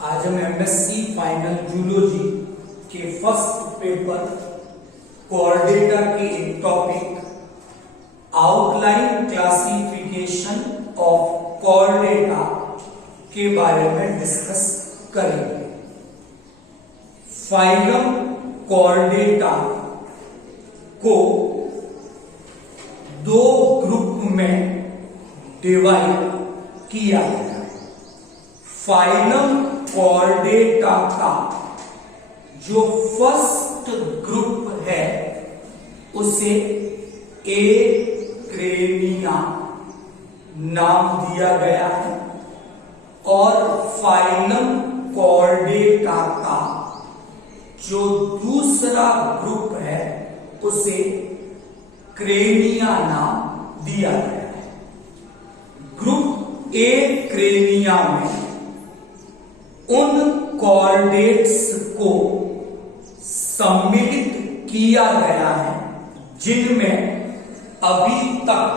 आज हम MSc final zoology के फर्स्ट पेपर कोऑर्डिनेटा के एक टॉपिक आउटलाइन क्लासिफिकेशन ऑफ कोऑर्डिनेटा के बारे में डिस्कस करेंगे। फाइलम कोऑर्डिनेटा को दो ग्रुप में डिवाइड किया गया है। फाइलम कोऑर्डिनेटा का जो फर्स्ट ग्रुप है उसे एक्रेनिया नाम दिया गया है और फाइलम कोऑर्डिनेटा का जो दूसरा ग्रुप है उसे क्रेनिया नाम दिया गया है। ग्रुप एक्रेनिया में उन कोऑर्डिनेट्स को सम्मिलित किया गया है जिनमें अभी तक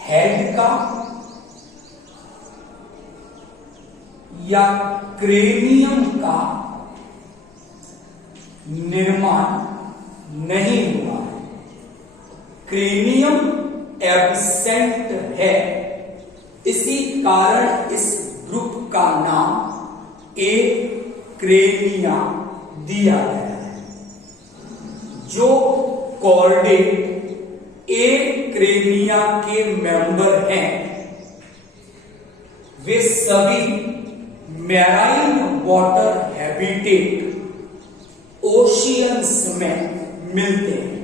हेड का या क्रेनियम का निर्माण नहीं हुआ है। क्रेनियम एब्सेंट है, इसी कारण इस ग्रुप का नाम एक्रेनिया दिया गया है। जो कोऑर्डिनेट एक्रेनिया के मेंबर हैं वे सभी मैराइन वाटर हैबिटेट ओशियंस में मिलते हैं।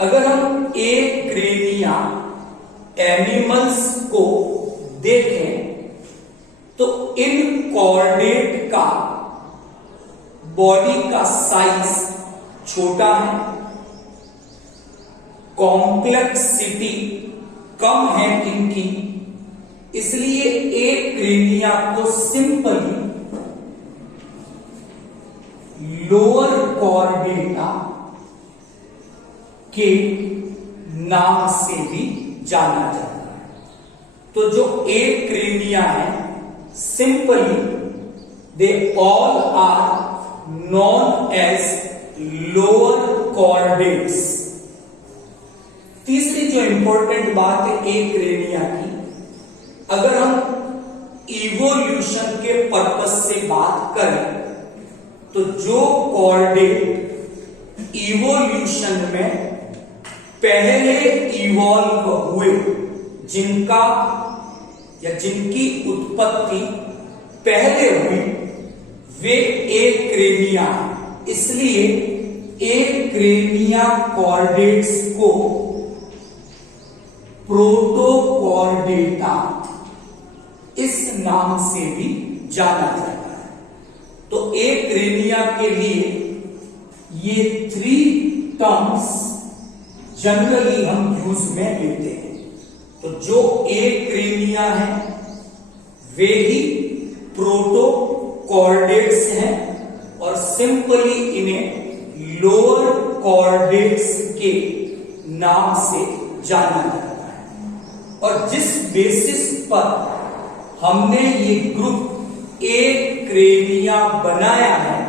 अगर हम एक्रेनिया एनिमल्स को देखें तो इन कोऑर्डिनेट का बॉडी का साइज छोटा है, कॉम्प्लेक्सिटी कम है इनकी, इसलिए एक्रेनिया को सिंपली लोअर कोऑर्डिनेटा के नाम से भी जाना जाता है। तो जो एक्रेनिया है simply they all are known as lower coordinates. तीसरी जो इंपॉर्टेंट बात है एक्रेनिया की, अगर हम इवोल्यूशन के पर्पस से बात करें तो जो कोऑर्डिनेट इवोल्यूशन में पहले इवॉल्व हुए, जिनका या जिनकी उत्पत्ति पहले हुई, वे एक्रेनिया, इसलिए एक्रेनिया कोऑर्डिनेट्स को प्रोटो कोऑर्डिनेटा इस नाम से भी जाना जाता है। तो एक्रेनिया के लिए ये 3 टर्म्स जनरली हम यूज में लेते हैं। तो जो एक्रेनिया है वे ही प्रोटो कोऑर्डिनेट्स हैं और सिंपली इन्हें लोअर कोऑर्डिनेट्स के नाम से जाना जाता है। और जिस बेसिस पर हमने ये ग्रुप एक्रेनिया बनाया है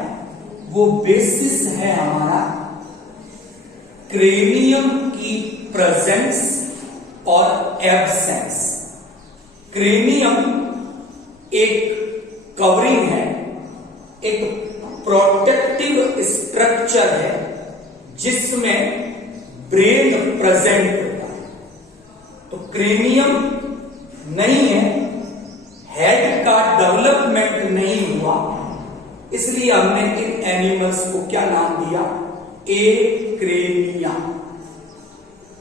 वो बेसिस है हमारा क्रेनियम की प्रेजेंस और एब्सेंस। क्रेनियम एक कवरिंग है, एक प्रोटेक्टिव स्ट्रक्चर है जिसमें ब्रेन प्रेजेंट होता है। तो क्रेनियम नहीं है, हेड का डेवलपमेंट नहीं हुआ, इसलिए हमने इन एनिमल्स को क्या नाम दिया, एक्रेनिया।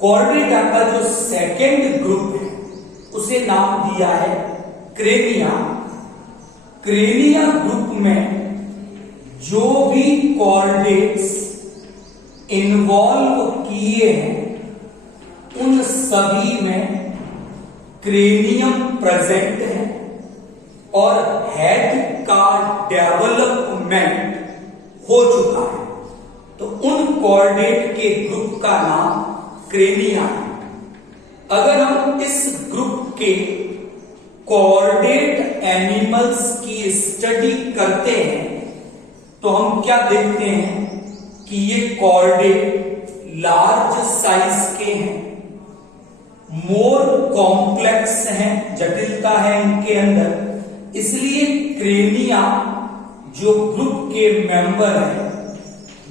कोऑर्डिनेटा का जो सेकेंड ग्रुप है उसे नाम दिया है क्रेनिया। क्रेनिया ग्रुप में जो भी कोऑर्डिनेट्स इन्वॉल्व किए हैं उन सभी में क्रेनियम प्रेजेंट है और हेड का डेवलपमेंट हो चुका है। तो उन कोऑर्डिनेट के ग्रुप का नाम क्रेनिया है। अगर हम इस ग्रुप के कॉर्डेट एनिमल्स की स्टडी करते हैं तो हम क्या देखते हैं कि ये कॉर्डेट लार्ज साइज के हैं, मोर कॉम्प्लेक्स हैं, जटिलता है इनके अंदर। इसलिए क्रेनिया जो ग्रुप के मेंबर हैं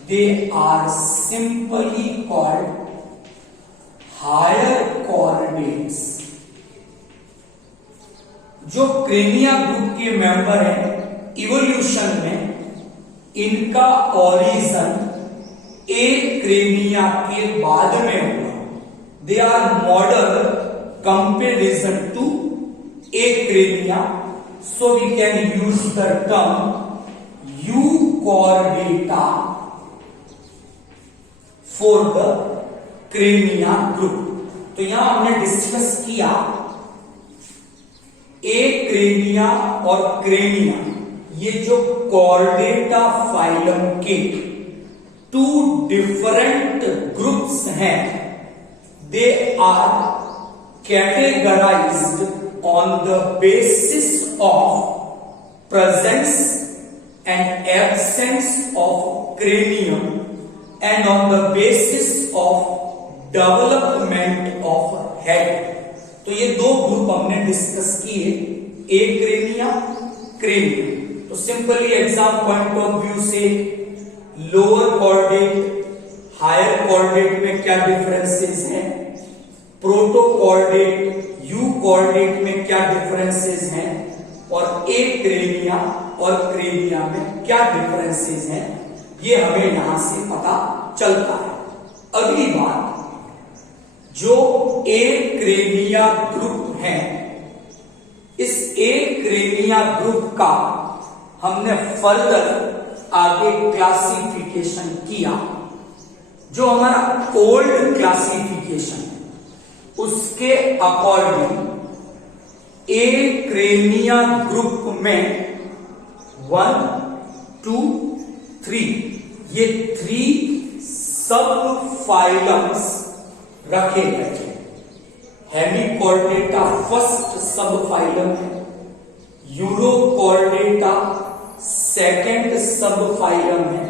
they are simply called higher chordates. जो क्रेनिया ग्रुप के मेंबर हैं इवोल्यूशन में इनका ओरिजिन ए क्रेनिया के बाद में हुआ। They are modern comparison to acrania, so we can use the term euchordata for the crania group. तो यहां हमने डिस्कस किया ए क्रेनिया और क्रेनिया, ये जो कॉर्डेटा फाइलम के टू डिफरेंट ग्रुप्स हैं, they are categorized on the basis of presence and absence of cranium and on the basis of development of head. तो ये दो ग्रुप हमने डिस्कस किए, ए क्रेनिया, क्रेनियम। तो simply exam point of view से lower chordate higher chordate में क्या differences हैं, प्रोटोकॉर्डेट यूकॉर्डेट में क्या डिफरेंसेस हैं, और ए क्रेनिया और क्रेनिया में क्या डिफरेंसेस हैं, ये हमें यहां से पता चलता है। अगली बात, जो ए क्रेनिया ग्रुप है, इस ए क्रेनिया ग्रुप का हमने फर्दर आगे क्लासिफिकेशन किया। जो हमारा ओल्ड क्लासिफिकेशन है उसके अकॉर्डिंग ए क्रेनिया ग्रुप में 1, 2, 3 ये 3 सब फाइलम्स रखे गए। हेमिकॉर्डेटा फर्स्ट सब फाइलम है, यूरोकॉर्डेटा सेकेंड सब फाइलम है,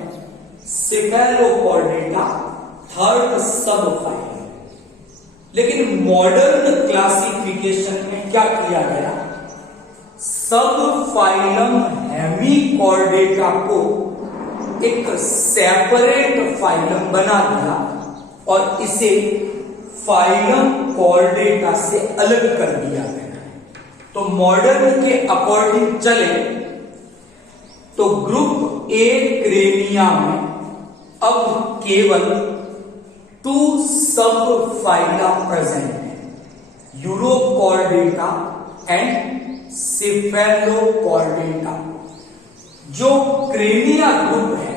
सिफेलोकॉर्डेटा थर्ड सब फाइलम। लेकिन मॉडर्न क्लासिफिकेशन में क्या किया गया, सब फाइलम हेमिकॉर्डेटा को एक सेपरेट फाइलम बना दिया और इसे फाइलम कॉर्डेटा से अलग कर दिया गया। तो मॉडर्न के अकॉर्डिंग चले तो ग्रुप ए क्रेनिया में अब केवल 2 सब फाइला प्रेजेंट है, यूरोकॉर्डेटा एंड सिफेलोकॉर्डेटा। जो क्रेनिया ग्रुप है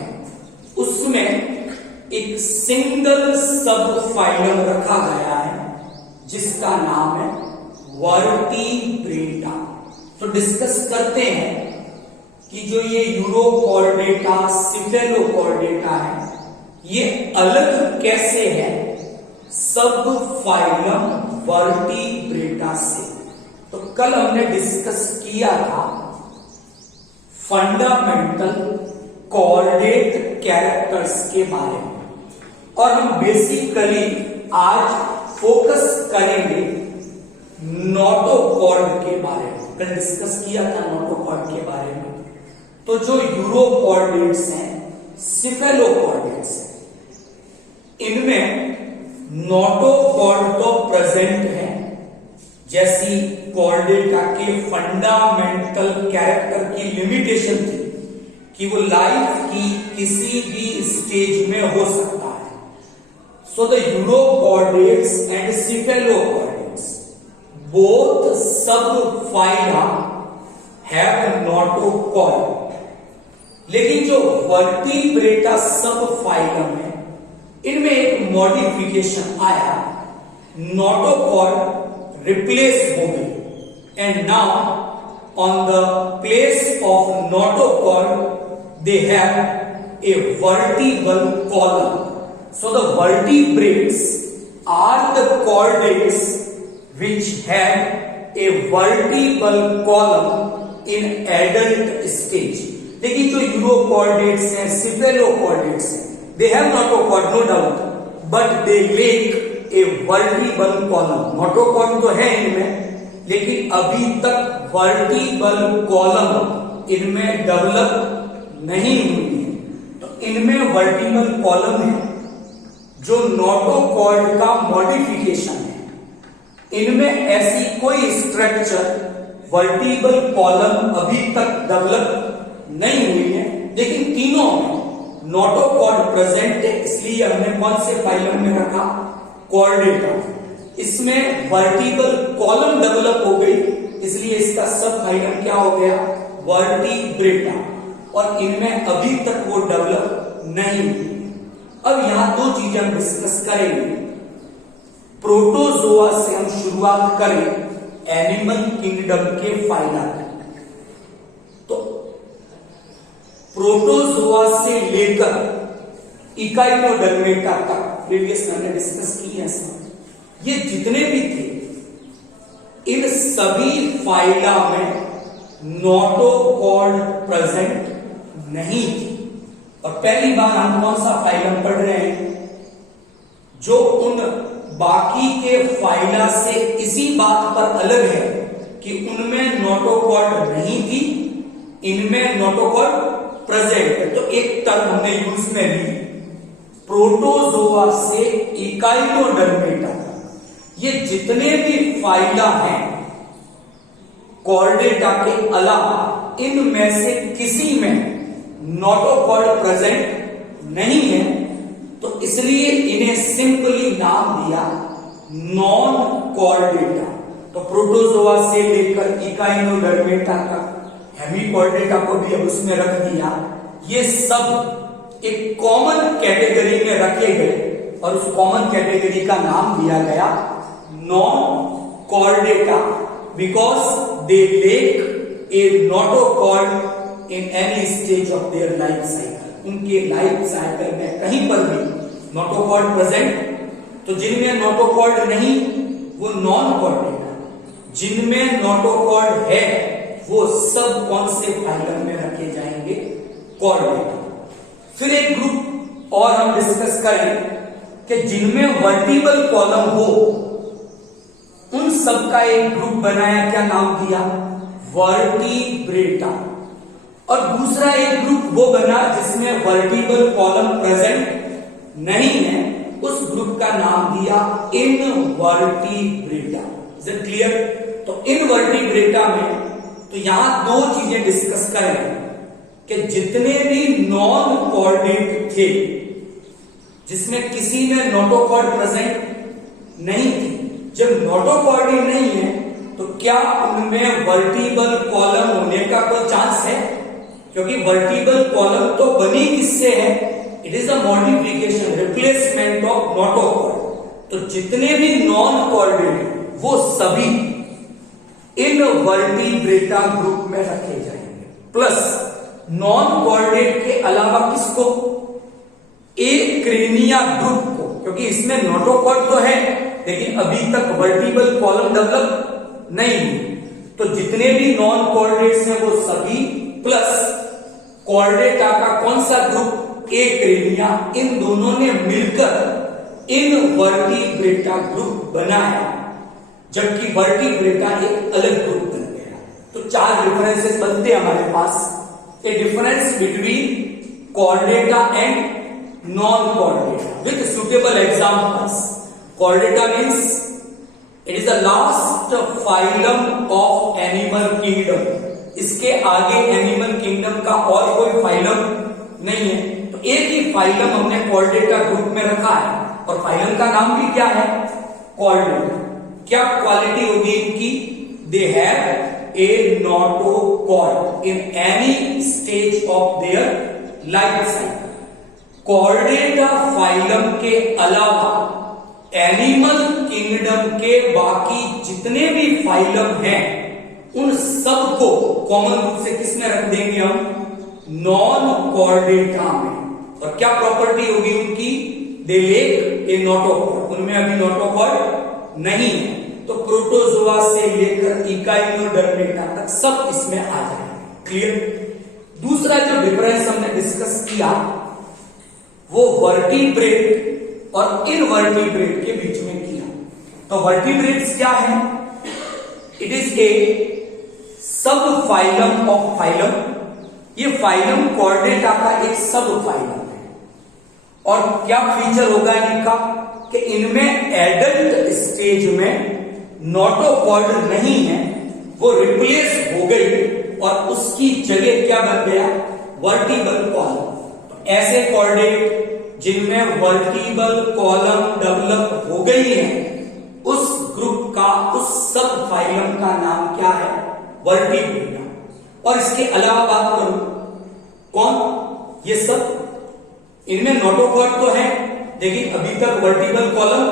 उसमें एक सिंगल सब फाइलम रखा गया है जिसका नाम है वर्टिब्रेटा। तो डिस्कस करते हैं कि जो ये यूरोकॉर्डेटा सिफेलोकॉर्डेटा है ये अलग कैसे है सब फाइलम वर्टिब्रेटा से। तो कल हमने डिस्कस किया था फंडामेंटल कॉर्डेट कैरेक्टर्स के बारे में, और हम बेसिकली आज फोकस करेंगे नोटोकॉर्ड के बारे में। कल डिस्कस किया था नोटोकॉर्ड के बारे में। तो जो यूरोकॉर्डेट्स हैं, सिफेलोकॉर्डेट्स हैं, इनमें नोटोकॉर्ड तो प्रेजेंट है, जैसी कॉर्डेटा के फंडामेंटल कैरेक्टर की लिमिटेशन थी कि वो लाइफ की किसी भी स्टेज में हो सकता है। So the urochordates and cephalochordates both सब फाइला हैव नोटोकॉर्ड। लेकिन जो वर्टिब्रेटा सब फाइलम है इनमें एक मॉडिफिकेशन आया, नोटोकॉर्ड रिप्लेस हो गई and now on the place of notochord they have a vertebral column. So the vertebrates are the chordates which had a vertebral column in adult stage. देखिए जो urochordates हैं, cephalochordates हैं, they have notochord no doubt, but they lack a vertebral column. Notochord तो है इनमें, लेकिन अभी तक वर्टिबल कॉलम इनमें डेवलप नहीं हुई है। तो इनमें वर्टिबल कॉलम है जो नोटोकॉर्ड का मॉडिफिकेशन है। इनमें ऐसी कोई स्ट्रक्चर वर्टिबल कॉलम अभी तक डेवलप नहीं हुई है, लेकिन तीनों में नोटोकॉर्ड प्रेजेंट है, इसलिए हमने कौन से फाइलम में रखा? कॉर्डेटा। इसमें वर्टिबल कॉलम डेवलप हो गई, इसलिए इसका सब फाइलम क्या हो गया? वर्टिब्रेटा। और इनमें अभी तक वो डेवलप नहीं हुई। अब यहां दो चीजें हम डिस्कस करेंगे। प्रोटोजोआ से हम शुरुआत करें एनिमल किंगडम के फाइला। तो प्रोटोजोआ से लेकर इकाइनोडर्मेटा तक प्रीवियस हमने डिस्कस की है सब। ये जितने भी थे, इन सभी फाइला में नोटोकॉर्ड प्रेजेंट नहीं थी। और पहली बार हम कौन सा फाइलम पढ़ रहे हैं जो उन बाकी के फाइला से इसी बात पर अलग है कि उनमें नोटोकॉर्ड नहीं थी, इनमें नोटोकॉर्ड प्रेजेंट है। तो एक टर्म हमने यूज में ली, प्रोटोजोआ से इकाइनोडर्मेटा। ये जितने भी फाइला हैं कॉर्डेटा के अलावा, इनमें से किसी में नोटोकॉर्ड प्रेजेंट नहीं है, तो इसलिए इन्हें सिंपली नाम दिया नॉन कॉर्डेटा। तो प्रोटोजोआ से लेकर इकाइनोडर्मेटा तक हेमिकॉर्डेटा को भी अब उसमें रख दिया। ये सब एक कॉमन कैटेगरी में रखे गए और उस कॉमन कैटेगरी का नाम दिया गया non Chordata, because they lake A notochord in any stage of their life cycle. उनके लाइफ साइकिल में कहीं पर भी नोटोकॉर्ड प्रेजेंट। तो जिनमें नोटोकॉर्ड नहीं वो नॉन कॉर्डेटा, जिनमें नोटोकॉर्ड है वो सब कौन से फाइलम में रखे जाएंगे? कॉर्डेटा। फिर एक ग्रुप और हम डिस्कस करें कि जिनमें वर्टिबल कॉलम हो, उन सब का एक ग्रुप बनाया, क्या नाम दिया? वर्टिब्रेटा। और दूसरा एक ग्रुप वो बना जिसमें वर्टिबल कॉलम प्रेजेंट नहीं है, उस ग्रुप का नाम दिया इनवर्टिब्रेटा। Is it clear? तो इनवर्टिब्रेटा में तो यहां दो चीजें डिस्कस करें कि जितने भी नॉन कॉर्डेट थे, जिसमें किसी में नोटोकॉर्ड प्रेजेंट नहीं थी, जब नोटोकॉर्ड नहीं है तो क्या उनमें वर्टिबल कॉलम होने का कोई चांस है? क्योंकि वर्टिबल कॉलम तो बनी किससे है? It is a modification, replacement of notochord. तो जितने भी नॉन कॉर्डेट वो सभी इनवर्टिब्रेटा ग्रुप में रखे जाएंगे। प्लस नॉन कॉर्डेट के अलावा किसको? एक्रेनिया ग्रुप को, क्योंकि इसमें नोटोकॉर्ड तो है लेकिन अभी तक वर्टिबल कॉलम डेवलप नहीं हुई। तो जितने भी नॉन कॉर्डेट्स हैं वो सभी, प्लस कॉर्डेटा का कौन सा ग्रुप? एक्रेनिया। इन दोनों ने मिलकर इनवर्टिब्रेटा ग्रुप बनाया, जबकि वर्टिब्रेटा एक अलग ग्रुप बन गया। तो चार डिफरेंसेस बनते हैं हमारे पास। A difference between chordata and non-chordata with suitable examples. Chordata means it is the last phylum of animal kingdom. इसके आगे एनिमल किंगडम का और कोई फाइलम नहीं है, तो एक ही फाइलम हमने कॉर्डेटा ग्रुप में रखा है और फाइलम का नाम भी क्या है? कॉर्डेटा। क्या क्वालिटी होगी इनकी? They have a notochord in any stage of their life cycle. Chordata phylum के अलावा एनिमल किंगडम के बाकी जितने भी फाइलम हैं उन सबको कॉमन रूप से किसमें रख देंगे हम? नॉन कॉर्डेटा में। और क्या प्रॉपर्टी होगी उनकी? दे लेक ए नोटोकॉर्ड। उनमें अभी नोटोकॉर्ड नहीं है, तो प्रोटोजोआ से लेकर इकाइनोडर्मेटा तक सब इसमें आ जाएंगे। क्लियर। दूसरा जो डिफरेंस हमने डिस्कस किया वो वर्टिब्रेट और इनवर्टिब्रेट के बीच में किया। तो वर्टिब्रेट्स क्या है? इट इज ए सब फाइलम ऑफ फाइलम। ये फाइलम कॉर्डेटा का एक सब फाइलम है। और क्या फीचर होगा इनका कि इनमें एडल्ट स्टेज में नोटोकॉर्ड नहीं है, वो रिप्लेस हो गई और उसकी जगह क्या बन गया? Vertebral column. तो ऐसे कॉर्डेट जिनमें वर्टिबल कॉलम डेवलप हो गई है उस ग्रुप का, उस सब फाइलम का नाम क्या है? वर्टिब्रेटा। और इसके अलावा बात करूं, कौन ये सब? इनमें नोटोकॉर्ड तो है लेकिन अभी तक वर्टिबल कॉलम,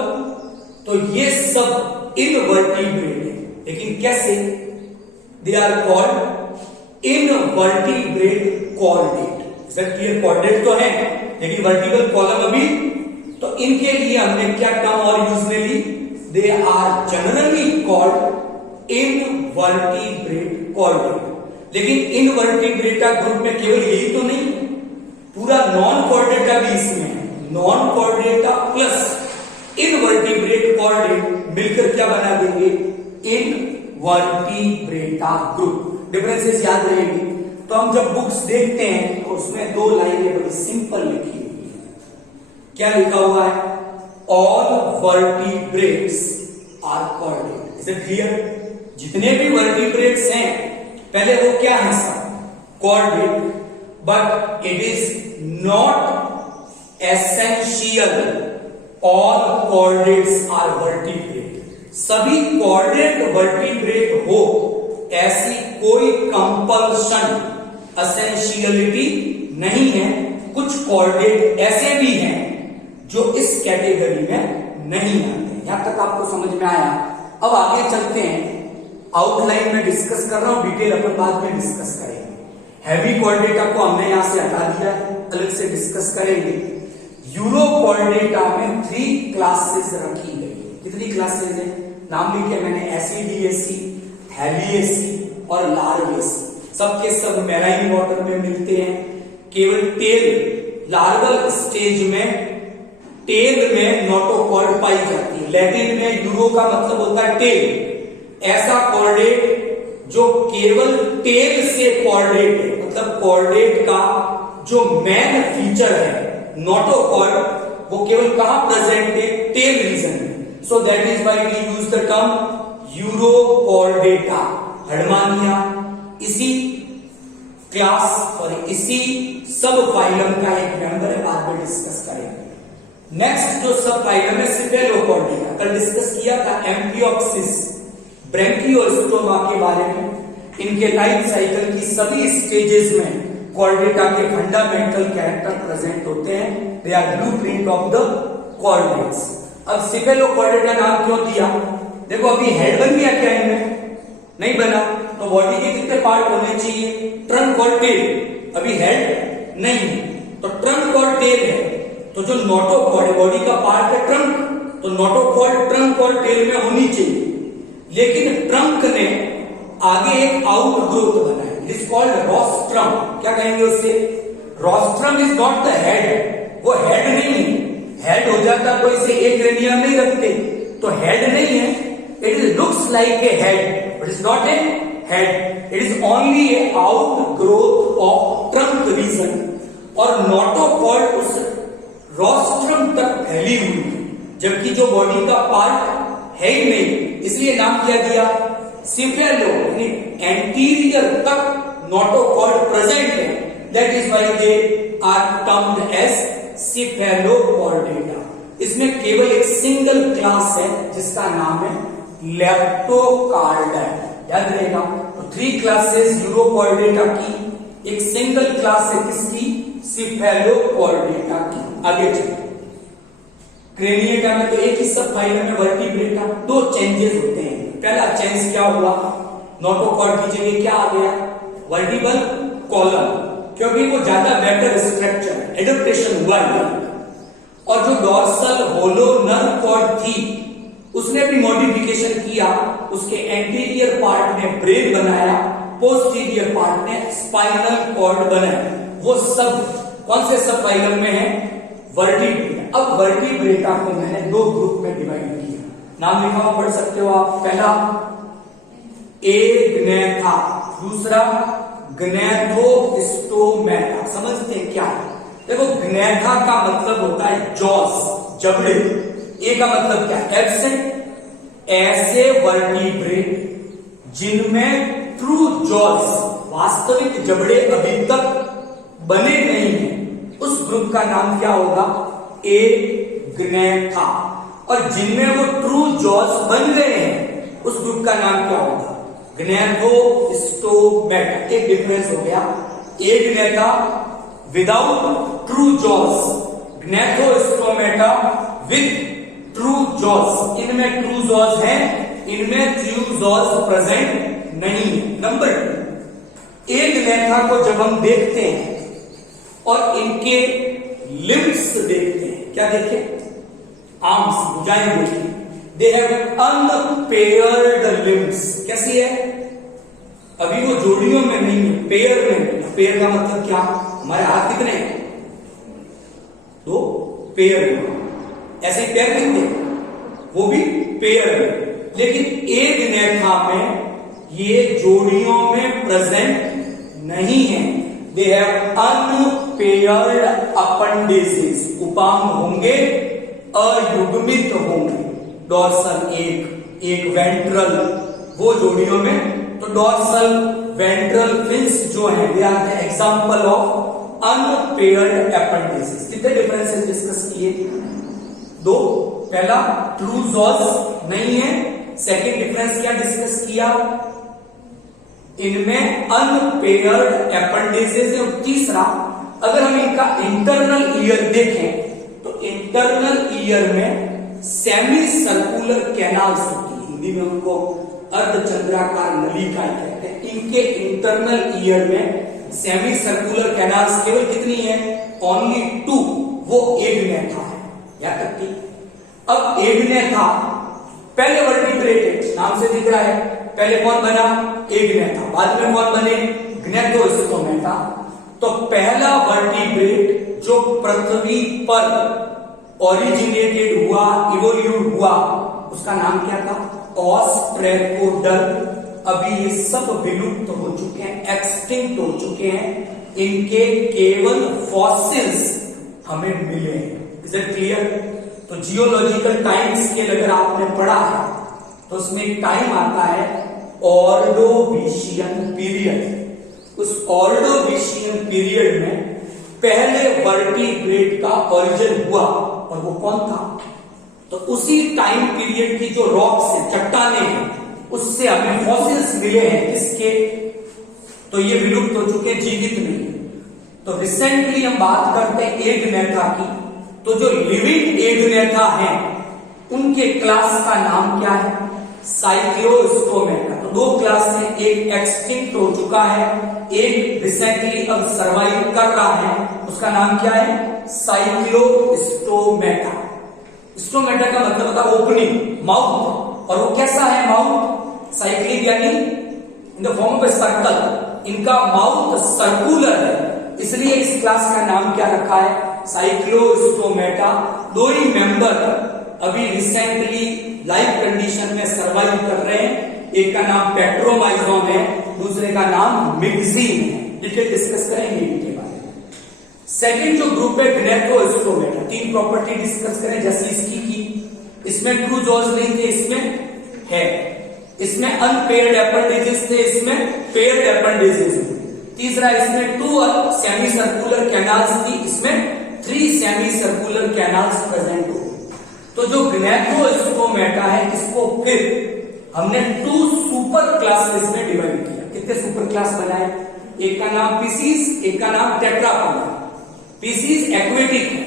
तो ये सब इनवर्टिब्रेट है। लेकिन कैसे? They are called invertebrate chordate. Sir clear, chordate तो है लेकिन वर्टिबल कॉलम अभी, तो इनके लिए हमने क्या टर्म और यूज में ली? They are generally called invertebrate chordate. लेकिन इनवर्टिब्रेटा ग्रुप में केवल यही तो नहीं, पूरा नॉन कॉर्डेटा भी इसमें है। Non Chordata plus invertebrate chordate मिलकर क्या बना देंगे? Invertebrata group. डिफरेंसेस याद रहेंगे। तो हम जब बुक्स देखते हैं तो उसमें दो लाइनें बड़ी सिंपल लिखी हुई है। क्या लिखा हुआ है? All vertebrates are chordate. Is it clear? जितने भी वर्टिब्रेट्स हैं पहले वो क्या है? सब chordate, but it is not essential all chordates are vertebrate. सभी कॉर्डेट वर्टिब्रेट हो ऐसी कोई कंपल्शन, एसेंशियलिटी नहीं है। कुछ कॉर्डेट ऐसे भी हैं जो इस कैटेगरी में नहीं आते। यहां तक आपको समझ में आया? अब आगे चलते हैं। आउटलाइन में डिस्कस कर रहा हूं, डिटेल अपन बाद में डिस्कस करेंगे। हैवी कॉर्डेटा को हमने यहां से हटा दिया है, अलग से डिस्कस करेंगे। यूरोकॉर्डेटा में 3 क्लासेस रखी गई। कितनी क्लासेस है? नाम लिखे मैंने, एसिडिएसी, हेलिएसी और लार्वेसी। सबके सब मैराइन वाटर में मिलते हैं। केवल टेल, लार्वल स्टेज में टेल में नोटोकॉर्ड पाई जाती है। लैटिन में यूरो का मतलब होता है टेल। ऐसा कॉर्डेट जो केवल टेल से कॉर्डेट है, मतलब कॉर्डेट का जो मेन फीचर है नोटोकॉर्ड, वो केवल कहां प्रेजेंट है? टेल रीजन में। So that is why we use the term urochordata. Herdmania इसी क्लास और इसी सब फाइलम का एक मेंबर है, बाद में डिस्कस करेंगे। नेक्स्ट जो सब फाइलम है सिफेलोकॉर्डेटा, कल डिस्कस किया था एम्फियोप्सिस, ब्रैंकियोस्टोमा के बारे में। इनके लाइफ साइकिल की सभी स्टेजेस में कॉर्डेटा के फंडामेंटल कैरेक्टर प्रेजेंट होते हैं। They are blueprint of the chordates. अब सिफेलोकॉर्डेटा नाम क्यों दिया? देखो अभी हेड बन गया क्या इनमें? नहीं बना। तो बॉडी के कितने पार्ट होने चाहिए? ट्रंक और टेल। अभी हेड नहीं है, तो ट्रंक और टेल है। तो जो नोटोकॉर्ड बॉडी का पार्ट है ट्रंक, तो नोटोकॉर्ड ट्रंक और टेल में होनी चाहिए। लेकिन ट्रंक ने आगे एक आउटग्रोथ बनाया, इट इज कॉल्ड रोस्ट्रम। क्या कहेंगे उससे? Rostrum is not the head. वो हेड नहीं है। हेड हो जाता तो इसे एक क्रेनियम नहीं रखते, तो हेड नहीं है। It is looks like a head but is not a head. It is only A outgrowth of trunk reason. और नोटोकॉर्ड उस रोस्ट्रम तक फैली हुई है, जबकि जो बॉडी का पार्ट है ही नहीं, इसलिए नाम क्या दिया? सिफेलो, यानी एंटीरियर तक नोटोकॉर्ड प्रेजेंट है। That is why they are termed as cephalochordata. इसमें केवल एक सिंगल क्लास है जिसका नाम है लेप्टोकार्डा। याद रहेगा। तो 3 क्लासेस यूरोकॉर्डेटा की, एक सिंगल क्लास है किसकी? सिफेलोकॉर्डेटा की। आगे चलिए। क्रेनिएटा में तो एक ही सब फाइलम में वर्टिब्रेटा। 2 चेंजेस होते हैं। पहला चेंज क्या हुआ? नोटोकॉर्ड की जगह क्या आ गया? वर्टिबल कॉलम, क्योंकि वो ज्यादा बेटर स्ट्रक्चर, एडेप्टेशन हुआ है। और जो डॉर्सल होलो नर्व कॉर्ड थी उसने भी मॉडिफिकेशन किया, उसके एंटीरियर पार्ट में ब्रेन बनाया, पोस्टीरियर पार्ट में स्पाइनल कॉर्ड बनाया। वो सब कौन से सब फाइलम में है? वर्टिब्रेटा। अब वर्टिब्रेटा को मैंने दो ग्रुप में डिवाइड किया, नाम लिखा हुआ पढ़ सकते हो आप। पहला एग्नेथा, दूसरा ग्नैथोस्टोमेटा। समझते हैं क्या है? देखो ग्नैथा का मतलब होता है जॉस, जबड़े। ए का मतलब क्या? एब्सेंट, ऐसे वर्टिब्रेट जिनमें ट्रू जॉस, वास्तविक जबड़े अभी तक बने नहीं हैं, उस ग्रुप का नाम क्या होगा? एग्नेथा। और जिनमें वो ट्रू जॉस बन गए हैं, उस ग्रुप का नाम क्या होगा? ग्नैथोस्टोमेटा। एक डिफरेंस हो गया, agnatha without true jaws, gnathostomata with true jaws. इनमें ट्रू जॉस है, इनमें ट्रू जॉस प्रेजेंट नहीं है। नंबर 2, एग्नेथा को जब हम देखते हैं और इनके लिम्स देखते हैं, क्या देखें? आर्म्स, भुजाएं देखें। दे हैव अनपेयर्ड लिम्स। कैसी है? अभी वो जोड़ियों में नहीं है, पेयर में नहीं। पेयर का मतलब क्या? हमारे हाथ कितने हैं? दो, पेयर में। ऐसे पेयर नहीं थे, वो भी पेयर में। लेकिन एग्नेथा में ये जोड़ियों में प्रेजेंट नहीं है। They have unpaired appendices. उपांग होंगे, अयुग्मित होंगे। डॉर्सल एक वेंट्रल, वो जोड़ियों में। तो डॉर्सल वेंट्रल फिन्स जो है, they are the example of unpaired appendices. कितने डिफरेंसेस डिस्कस किए? दो। पहला ट्रू जॉस नहीं है। सेकंड डिफरेंस क्या डिस्कस किया? इनमें अनपेयर्ड अपेंडिसेस है। और तीसरा, अगर हम इनका इंटरनल ईयर देखें तो इंटरनल ईयर में सेमी सर्कुलर कैनाल्स होती है, हिंदी में उनको अर्धचंद्राकार नलिका कहते हैं। इनके इंटरनल ईयर में सेमी सर्कुलर कैनाल्स केवल कितनी है? ओनली 2। वो एग्नेथा है, याद रखिए। अब एग्नेथा पहले वर्टिब्रेट नाम से दिख रहा है। पहले कौन बना? एग्नेथा। बाद में कौन बने? ग्नैथोस्टोमेटा। तो पहला वर्टिब्रेट जो पृथ्वी पर ओरिजिनेटेड हुआ, इवोल्यूट हुआ, उसका नाम क्या था? ऑस्ट्रेकोडल। अभी ये सब विलुप्त हो चुके हैं, एक्सटिंक्ट हो चुके हैं। इनके केवल फॉसिल्स हमें मिले हैं। Is it clear? तो जियोलॉजिकल टाइम स्केल अगर आपने पढ़ा है तो उसमें एक टाइम आता है ऑर्डोविशियन पीरियड। उस ऑर्डोविशियन पीरियड में पहले वर्टिब्रेट का ओरिजिन हुआ, और वो कौन था? तो उसी टाइम पीरियड की जो रॉक्स है, चट्टाने हैं, उससे हमें फॉसिल्स मिले हैं। इसके तो ये विलुप्त हो चुके, जीवित नहीं। तो रिसेंटली हम बात करते हैं एग्नेथा की। तो जो लिविंग एग्नेथा हैं, उनके क्लास का नाम क्या है? साइक्लोस्टोमेटा। तो दो क्लास हैं, एक एक्सटिंक्ट हो चुका है, एक रिसेंटली अब सर्वाइव कर रहा है। उसका नाम क्या है? साइक्लोस्टोमेटा। स्टोमेटा का मतलब होता है ओपनिंग, माउथ। और वो कैसा है माउथ? साइक्लिक यानी in the form of a circle. इनका माउथ सर्कुलर है, इसलिए इस क्लास का नाम क्या रखा है? साइक्लोस्टोमेटा। दो ही मेंबर अभी रिसेंटली लाइव कंडीशन में सर्वाइव कर रहे हैं। एक का नाम पेट्रोमाइजोन है, दूसरे का नाम मिक्सिन है। डिटेल डिस्कस करेंगे इनके बारे में। सेकंड जो ग्रुप है ग्नैथोस्टोमेटा, तीन प्रॉपर्टी डिस्कस करें जैसे इसकी की। इसमें ट्रू जॉस नहीं थे, इसमें है। इसमें अनपेयर्ड अपेंडेजेस थे, इसमें पेयर्ड अपेंडेजेस थे। तीसरा, इसमें 2 सेमी सर्कुलर कैनाल्स थी, इसमें 3 सेमी सर्कुलर कैनाल्स प्रेजेंट हो। तो जो ग्नैथोस्टोमेटा है, इसको फिर हमने 2 सुपर क्लासेस में डिवाइड किया। कितने सुपर क्लास बनाए? एक का नाम पीसीज, एक का नाम टेट्रापोडा। पीसीज एक्वेटिक है,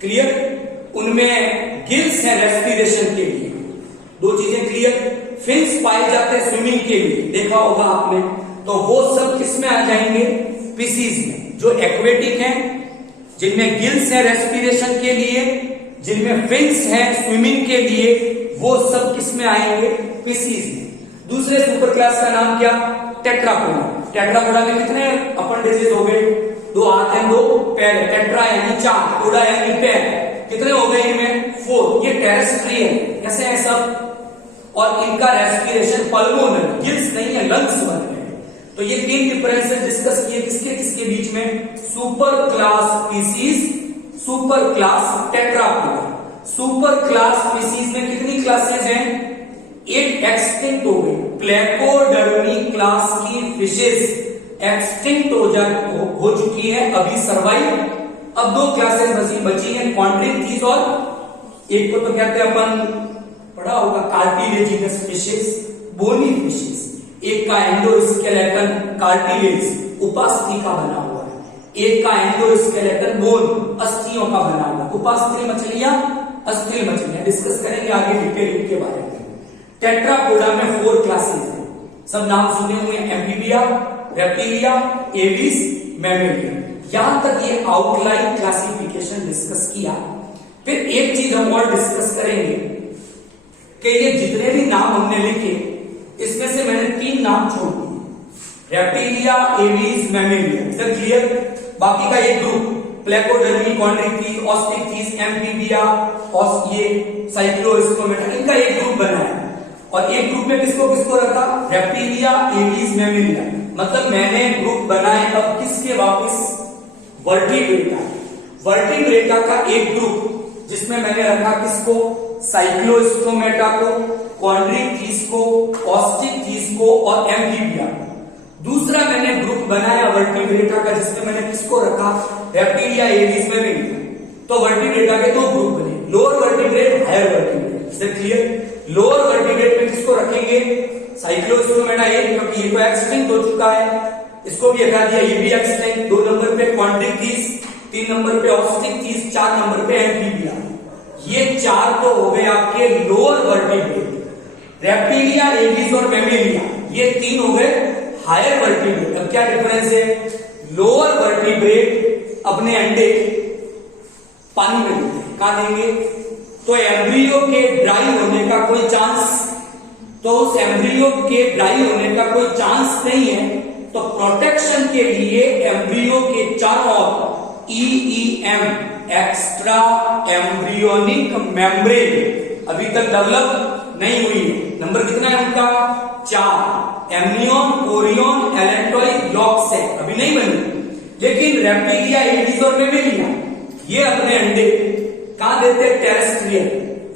क्लियर? उनमें गिल्स है रेस्पिरेशन के लिए। दो चीजें क्लियर। फिन्स पाए जाते हैं स्विमिंग के लिए, देखा होगा आपने। तो वो सब किसमें आ जाएंगे? पीसीज में। जो एक्वेटिक हैं, जिनमें गिल्स है रेस्पिरेशन के लिए, जिनमें फिन्स है स्विमिंग के लिए, वो सब किस में आएंगे, स्पीसीज में। दूसरे सुपर क्लास का नाम क्या, टेट्रापोडा। टेट्रापोडा में कितने अपेंडेजेस हो गए, 2 हाथ हैं 2 पैर, टेट्रा यानी 4, पोडा यानी पैर, कितने हो गए इनमें 4। ये टेरेस्ट्रियल कैसे है सब, और इनका रेस्पिरेशन पल्मोनर, गिल्स नहीं है, लंग्स बन रहे हैं। तो ये 3 डिफरेंसेस डिस्कस किए किसके किसके बीच में, super class species, super class Tetrapoda. Super class species में कितनी क्लासेस हैं, 8 एक्सटिंक्ट हो गई। प्लेकोडर्मी क्लास की फिशेस एक्सटिंक्ट हो चुकी है, अभी सर्वाइव। अब 2 क्लासेस बची हैं, कॉन्ड्रिंथीज और एक को तो कहते हैं अपन पढ़ा होगा कार्टिलेजिनस फिशेस, बोनी फिशेस। एक का एंडोस्केलेटन कार्टिलेज उपास्थि का बना हुआ है, एक का एंडोस्केलेटन बोन अस्थियों का बना हुआ है। उपास्थि मछलियां, अस्थिल मछलियां, डिस्कस करेंगे आगे डिटेल इनके बारे में। टेट्रापोडा में 4 क्लासेस हैं, सब नाम सुने हुए, एम्फीबिया, रेप्टिलिया, एविस, मैमेलिया। यहां तक ये आउटलाइन क्लासिफिकेशन डिस्कस किया। फिर एक चीज हम और डिस्कस करेंगे कि ये जितने भी नाम हमने लिखे, इसमें से मैंने 3 नाम छोड़ दिए, रेप्टिलिया, एविस, मैमेलिया। इधर क्लियर, बाकी का एक ग्रुप प्लेकोडर्मी, कॉन्ड्रिंथीज, ऑस्टिकथीज, एम्फीबिया और ये साइक्लोस्टोमेटा, इनका एक ग्रुप बना है। और एक ग्रुप में किसको किसको रखा, रेप्टिलिया, एविस, मैमेलिया। मतलब मैंने ग्रुप बनाए अब किसके वापस, वर्टिब्रेटा। वर्टिब्रेटा का एक ग्रुप जिसमें मैंने रखा किसको, साइक्लोस्टोमेटा को, कॉन्ड्रिंथीज को, ऑस्टिकथीज को और एम्फीबिया। दूसरा मैंने ग्रुप बनाया वर्टिब्रेटा का जिसमें मैंने किसको रखा, रेप्टिलिया, एविस, मैमेलिया। तो वर्टिब्रेटा के 2 ग्रुप बने, lower vertebrate, higher vertebrate. Is that clear? Lower vertebrate में किसको रखेंगे, साइक्लोस्टोमेटा एक, क्योंकि ये तो एक्सटिंक्ट हो चुका है, इसको भी हटा दिया, ये भी एक्सटिंक्ट। 2 नंबर पे कॉन्ड्रिंथीज, 3 नंबर पे ऑस्टिकथीज, 4 नंबर पे एम्फीबिया। ये 4 तो हो गए आपके लोअर वर्टिब्रेट। रेप्टिलिया, एविस और मैमेलिया ये 3 हो गए हायर वर्टिब्रेट। अब क्या डिफरेंस है, लोअर वर्टिब्रेट अपने अंडे पानी में देते हैं, कहां देंगे, तो एम्ब्रियो के ड्राई होने का कोई चांस, तो उस एम्ब्रियो के ड्राई होने का कोई चांस नहीं है। तो प्रोटेक्शन के लिए एम्ब्रियो के चारों ओर EEM, एक्स्ट्रा एम्ब्रियोनिक मेम्ब्रेन अभी तक डेवलप नहीं हुई है। नंबर कितना है उनका, 4। एमनियन, कोरियन, एलेंटॉइड, यॉर्क से अभी नहीं बनी। लेकिन रेप्टिलिया, एविस और मैमेलिया ये अपने अंडे कहां देते हैं, टेरेस्ट्रियल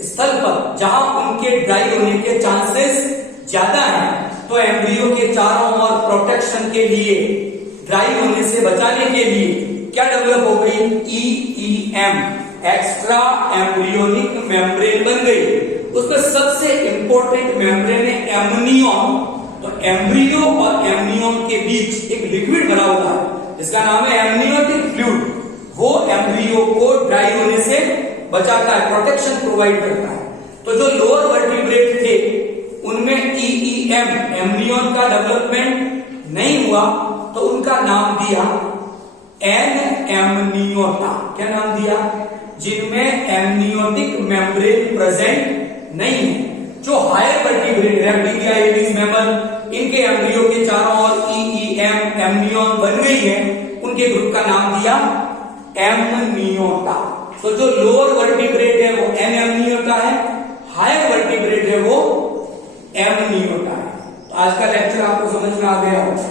स्थल पर, जहां उनके ड्राई होने के चांसेस ज्यादा हैं। तो एम्ब्रियो के चारों ओर प्रोटेक्शन के लिए, ड्राई होने से बचाने के लिए क्या डेवलप हो गई, EEM, एक्स्ट्रा एम्ब्रियोनिक मेम्ब्रेन बन गई। उसमें सबसे इंपॉर्टेंट मेम्ब्रेन है एमनियन। तो एम्ब्रियो और एमनियन के बीच एक लिक्विड भरा हुआ है जिसका नाम है एमनियोटिक फ्लूइड। वो एम्ब्रियो को ड्राई होने से बचाता है, प्रोटेक्शन प्रोवाइड करता है। तो जो लोअर वर्टिब्रेट थे उनमें EEM, एमनियन का डेवलपमेंट नहीं हुआ, तो उनका नाम दिया एनएमनियोटा। क्या नाम दिया, जिनमें एमनियोटिक मेम्ब्रेन प्रेजेंट नहीं है। जो higher vertebrate, reptilia, aves, mammal, इनके एम्ब्रियो के चारों ओर EEM, एमनियन बन गई है, उनके ग्रुप का नाम दिया एमनियोटा। तो जो लोअर वर्टिब्रेट है वो एनएमनियोटा है, हायर वर्टिब्रेट है वो एमनियोटा है। तो आज का लेक्चर आपको समझ में आ गया होगा।